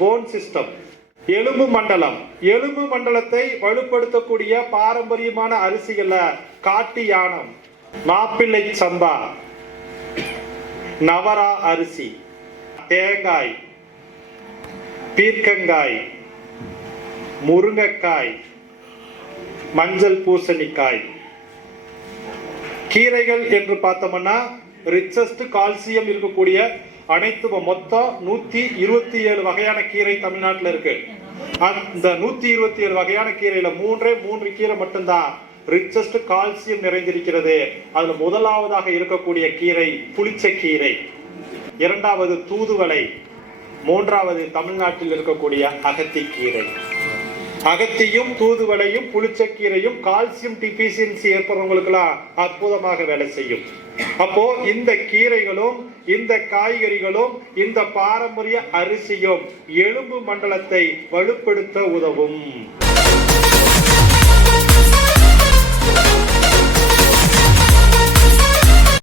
Phone system எலும்பு மண்டலம். எலும்பு மண்டலத்தை வலுப்படுத்தக்கூடிய பாரம்பரியமான அரிசிகளை காட்டு யானம் மாப்பிள்ளை சம்பா நவரா அரிசி தேங்காய் பீர்க்கங்காய் முருங்கைக்காய் மஞ்சள் பூசணிக்காய். கீரைகள் என்று பார்த்தோம்னா ரிச்சஸ்ட் கால்சியம் இருக்கக்கூடிய அனைத்து மொத்தம் நூத்தி இருபத்தி ஏழு வகையான கீரை தமிழ்நாட்டில் இருக்கு. அந்த நூத்தி இருபத்தி ஏழு வகையான கீரையில மூன்றே மூன்று கீரை மட்டும்தான் ரிச்சஸ்ட் கால்சியம் நிறைந்திருக்கிறது. அதுல முதலாவதாக இருக்கக்கூடிய கீரை புளிச்சக்கீரை. இரண்டாவது தூதுவளை. மூன்றாவது தமிழ்நாட்டில் இருக்கக்கூடிய அகத்திக்கீரை. அகத்தியும் தூதுவளையும் புளிச்சக்கீரையும் கால்சியம் டிபிசியன்சி ஏற்படுறவங்களுக்கெல்லாம் அற்புதமாக வேலை செய்யும். அப்போ இந்த கீரைகளும் இந்த காய்கறிகளும் இந்த பாரம்பரிய அரிசியும் எலும்பு மண்டலத்தை வலுப்படுத்த உதவும்.